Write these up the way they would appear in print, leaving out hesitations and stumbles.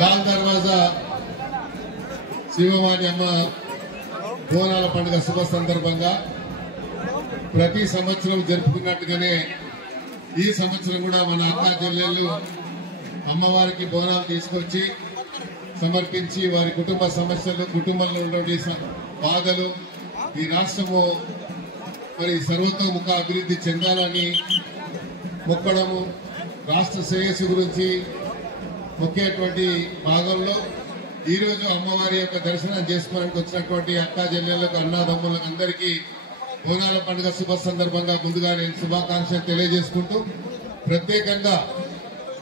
లాల్ దర్వాజా శివవాణి అమ్మ బోనాల పండుగ శుభ సందర్భంగా ప్రతి సంవత్సరం జరుపుకున్నట్టుగానే ఈ సంవత్సరం కూడా మన అక్కా చెల్లెళ్ళు అమ్మవారికి బోనాలు తీసుకొచ్చి సమర్పించి వారి కుటుంబ సమస్యలు, కుటుంబంలో ఉండే బాధలు, ఈ రాష్ట్రము మరి సర్వతోముఖ అభివృద్ధి చెందాలని మొక్కడము, రాష్ట్ర శ్రేయస్సు గురించి మొక్కేటువంటి భాగంలో ఈరోజు అమ్మవారి యొక్క దర్శనం చేసుకోవడానికి వచ్చినటువంటి అక్కా చెల్లెళ్లకు, అన్నాదమ్ములకు అందరికీ బోనాల పండుగ శుభ సందర్భంగా ముందుగా నేను శుభాకాంక్షలు తెలియజేసుకుంటూ, ప్రత్యేకంగా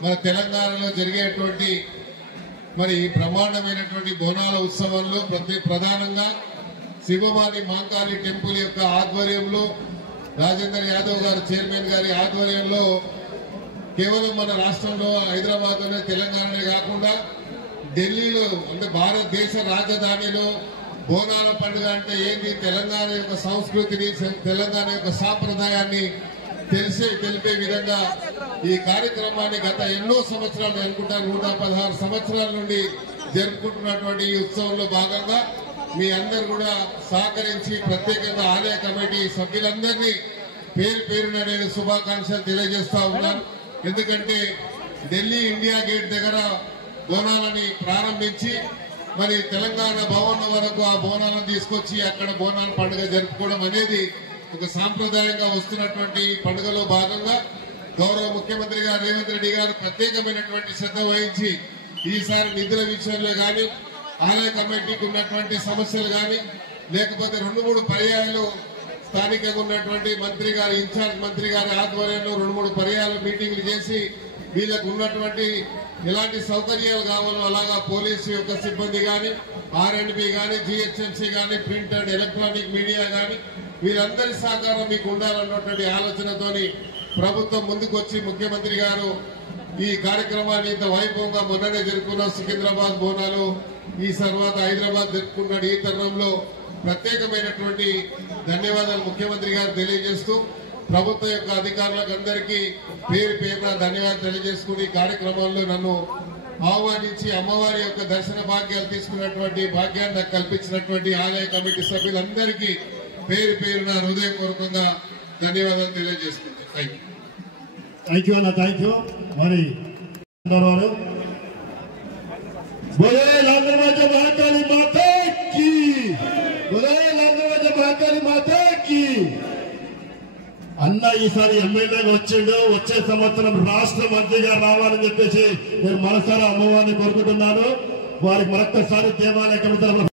మన తెలంగాణలో జరిగేటువంటి మరి బ్రహ్మాండమైనటువంటి బోనాల ఉత్సవంలో ప్రధానంగా శివవాణి మాంకాళి టెంపుల్ యొక్క ఆధ్వర్యంలో, రాజేందర్ యాదవ్ గారు చైర్మన్ గారి ఆధ్వర్యంలో కేవలం మన రాష్ట్రంలో హైదరాబాద్లోనే తెలంగాణనే కాకుండా ఢిల్లీలో అంటే భారతదేశ రాజధానిలో బోనాల పండుగ అంటే ఏంటి, తెలంగాణ యొక్క సంస్కృతిని, తెలంగాణ యొక్క సాంప్రదాయాన్ని తెలిపే విధంగా ఈ కార్యక్రమాన్ని గత ఎన్నో సంవత్సరాలు అనుకుంటా 116 సంవత్సరాల నుండి జరుపుకుంటున్నటువంటి ఈ ఉత్సవంలో భాగంగా మీ అందరు కూడా సహకరించి ప్రత్యేకంగా ఆలయ కమిటీ సభ్యులందరినీ పేరు పేరున నేను శుభాకాంక్షలు తెలియజేస్తా ఉన్నాను. ఎందుకంటే ఢిల్లీ ఇండియా గేట్ దగ్గర బోనాలని ప్రారంభించి మరి తెలంగాణ భవన్ వరకు ఆ బోనాలను తీసుకొచ్చి అక్కడ బోనాల పండుగ జరుపుకోవడం అనేది ఒక సాంప్రదాయంగా వస్తున్నటువంటి పండుగలో భాగంగా గౌరవ ముఖ్యమంత్రి గారు రేవంత్ రెడ్డి గారు ప్రత్యేకమైనటువంటి శ్రద్ధ వహించి ఈసారి నిధుల విషయంలో గాని, ఆలయ కమిటీకి ఉన్నటువంటి సమస్యలు గాని, లేకపోతే 2-3 పర్యాయాలు స్థానికంగా ఉన్నటువంటి మంత్రి గారి ఇన్ఛార్జ్ మంత్రి గారి ఆధ్వర్యంలో 2-3 పర్యాయాలు మీటింగ్లు చేసి వీళ్ళకు ఉన్నటువంటి ఎలాంటి సౌకర్యాలు కావాలో అలాగా పోలీసు యొక్క సిబ్బంది గాని, ఆర్ఎండ్బి గాని, జిహెచ్ఎంసీ గాని, ప్రింట్ అండ్ ఎలక్ట్రానిక్ మీడియా గాని వీరందరి సహకారం మీకు ఉండాలన్నటువంటి ఆలోచనతోని ప్రభుత్వం ముందుకు వచ్చి ముఖ్యమంత్రి గారు ఈ కార్యక్రమాన్ని ఇంత వైభవంగా మొన్ననే జరుపుకున్న సికింద్రాబాద్ బోనాలు, ఈ తర్వాత హైదరాబాద్ జరుపుకున్నాడు. ఈ తరుణంలో ప్రత్యేకమైనటువంటి ధన్యవాదాలు ముఖ్యమంత్రి గారు తెలియజేస్తూ ప్రభుత్వం యొక్క అధికారులకు అందరికీ పేరు పేరున ధన్యవాదాలు తెలియజేసుకుని ఈ కార్యక్రమంలో నన్ను ఆహ్వానించి అమ్మవారి యొక్క దర్శన భాగ్యాలు తీసుకున్నటువంటి భాగ్యాన్ని నాకు కల్పించినటువంటి ఆలయ కమిటీ సభ్యులందరికీ పేరు పేరున హృదయపూర్వకంగా ధన్యవాదాలు తెలియజేసుకుంటాను. థ్యాంక్ యూ అన్న, థ్యాంక్ యూ. మరి బోలే లాల్ దర్వాజా మహాకాళి మాతా కీ, బోలే లాల్ దర్వాజా మహాకాళి మాతా కీ. అన్న ఈసారి ఎమ్మెల్యేగా వచ్చిండు, వచ్చే సంవత్సరం రాష్ట్ర మంత్రిగా రావాలని చెప్పేసి నేను మనసారా అమ్మవారిని కోరుకుంటున్నాను. వారికి మరొక్కసారి దేవాలయ కమిటీ